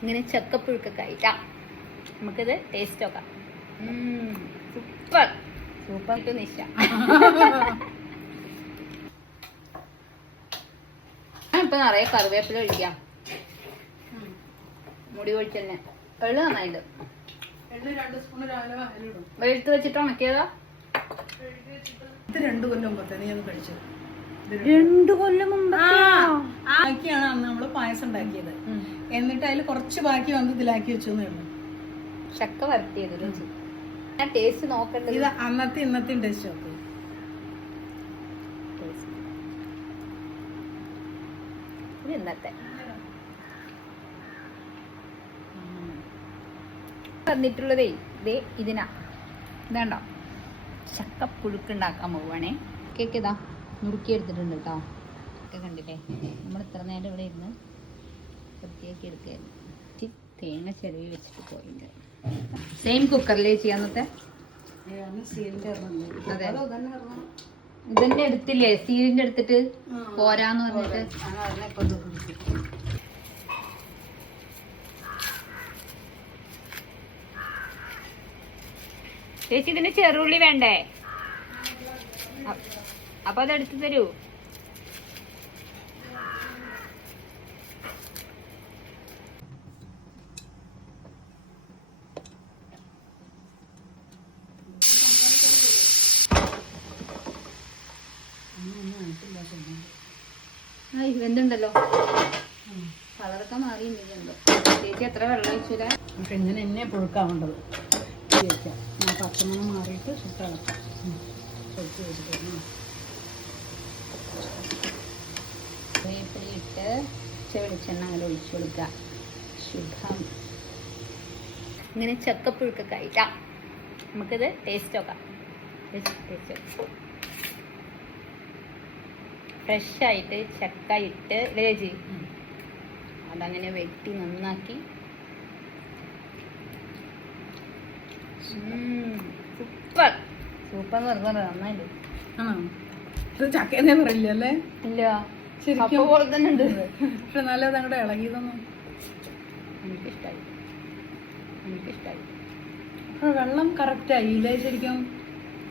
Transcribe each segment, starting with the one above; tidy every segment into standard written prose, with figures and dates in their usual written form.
ഇങ്ങനെ ചക്കപ്പുഴുക്കൊക്കെ ആയിട്ടാ. നമുക്കിത് ടേസ്റ്റ് നോക്കാം. Super super to Nisha. ഇപ്പൊ നിറയെ കറിവേപ്പില ഒഴിക്കാം. മുടി ഒഴിച്ചന്നെ എള്ളു നന്നായിട്ട് വെളുത്ത് വെച്ചിട്ട് ഉണക്കിയതാ. 2 കൊല്ലം മുമ്പത്തെ നീ ഒന്ന് കഴിച്ചു. 2 കൊല്ലം മുമ്പ് ബാക്കിയാണ് അന്ന് നമ്മള് പായസം ഉണ്ടാക്കിയത്. എന്നിട്ട് അതിൽ കുറച്ച് ബാക്കി വന്ന് ഇതിലാക്കി വെച്ചെന്നേ ഉള്ളൂ. ചക്ക വരട്ടിയത് രുചി. ഞാൻ ടേസ്റ്റ് നോക്കണ്ടത്. ഇത് അന്നത്തെ ഇന്നത്തെയും ടേസ്റ്റ് നോക്കി. ഇത് ഇന്നത്തെ പറഞ്ഞിട്ടുള്ളതേ ഇതേ ഇതിനാ. ഇതാണ്ടോ ചക്ക പുഴുക്കുണ്ടാക്കാൻ പോവാണേ. കേക്ക് ഇതാ നുറുക്കി എടുത്തിട്ടുണ്ട് കേട്ടോ. ഒക്കെ കണ്ടില്ലേ, നമ്മൾ ഇത്ര നേരം ഇവിടെ ഇരുന്ന് വൃത്തിയാക്കി എടുക്കുകയായിരുന്നു. തേങ്ങ ചിരവി വെച്ചിട്ട് പോയിട്ടുണ്ട്. സെയിം കുക്കറിലേ ചെയ്യാന്നത്തെ. അതെ, ഇതിന്റെ എടുത്തില്ലേ, സ്റ്റീലിന്റെ എടുത്തിട്ട് പോരാന്ന് പറഞ്ഞിട്ട്. ചേച്ചി ഇതിന് ചെറുള്ളി വേണ്ടേ? അപ്പൊ അതെടുത്ത് തരൂ. വെന്തുണ്ടല്ലോ, കളറൊക്കെ മാറിയിട്ടുണ്ടോ. ചേച്ചി എത്ര വെള്ളം ഒഴിച്ചില്ല? പക്ഷെ ഇങ്ങനെ എന്നെ പുഴുക്കാവേണ്ടത്. വെക്കാം, 10 മണം മാറിയിട്ട് ചുട്ടളക്കാം. വേപ്പിലിട്ട് വെളിച്ചെണ്ണ അങ്ങനെ ഒഴിച്ചു കൊടുക്കുക. ശുദ്ധം ഇങ്ങനെ ചക്കപ്പുഴുക്കൊക്കെ ആയിട്ടാ. നമുക്കിത് ടേസ്റ്റ് നോക്കാം. ഫ്രഷ് ആയിട്ട് ചക്ക ഇട്ട് വേജി അതങ്ങനെ വെട്ടി നന്നാക്കി. സൂപ്പർ സൂപ്പർ എന്ന് പറഞ്ഞാൽ നന്നായിട്ട്. ആണോ? ഇത് ചക്കേനെ പറയില്ല അല്ലേ? ഇല്ല, ശരിക്കും പോലെ തന്നെ ഉണ്ട്. പക്ഷെ നല്ലത് അങ്ങോട്ട് ഇളകിയതൊന്നും എനിക്കിഷ്ടായി. വെള്ളം കറക്റ്റ് ആയില്ലേ? ശരിക്കും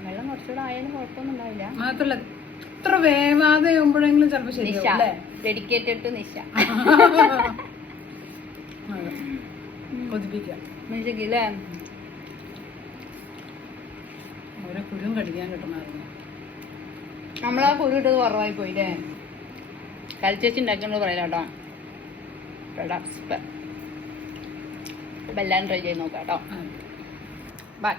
വെള്ളം കുറച്ചുകൂടെ ആയാലും കുഴപ്പമൊന്നും ഉണ്ടാവില്ല. മാത്രല്ല ഇത്ര വേവാതെ ആകുമ്പോഴെങ്കിലും ചിലപ്പോ ശരിയാവും. Dedicated to Nisha. കൊതിപ്പിക്കാം. ഓരോ കുരും കടിക്കാൻ കിട്ടണമായിരുന്നു. നമ്മളാ കുരു ഇട്ടത് കുറവായി പോയില്ലേ? കളിച്ചേച്ചി ഉണ്ടാക്കുന്നത് പറയാം കേട്ടോ. എല്ലാം ട്രൈ ചെയ്ത് നോക്കാം കേട്ടോ. ബൈ.